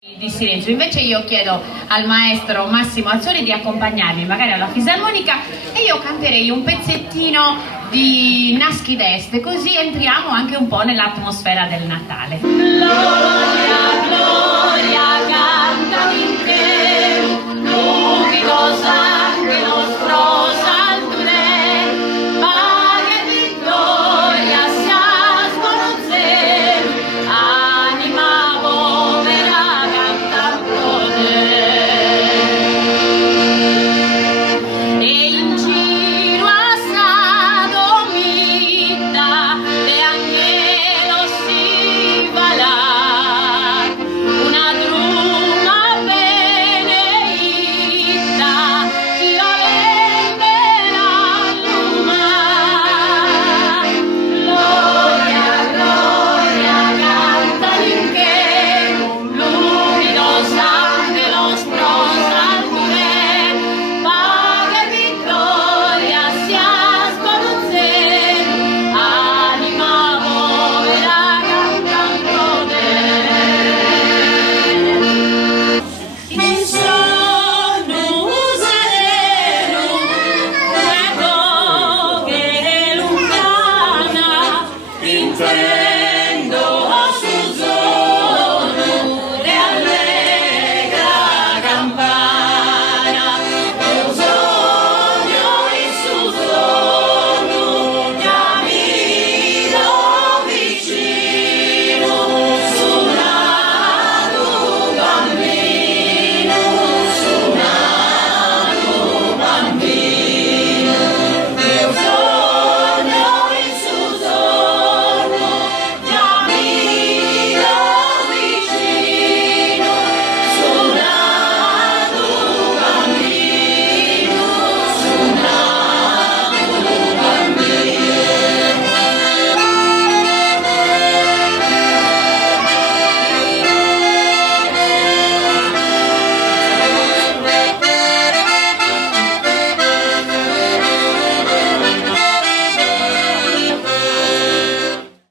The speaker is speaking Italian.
Di silenzio. Invece io chiedo al maestro Massimo Azzoli di accompagnarmi magari alla fisarmonica e io canterei un pezzettino di Naschi d'Est, così entriamo anche un po' nell'atmosfera del Natale.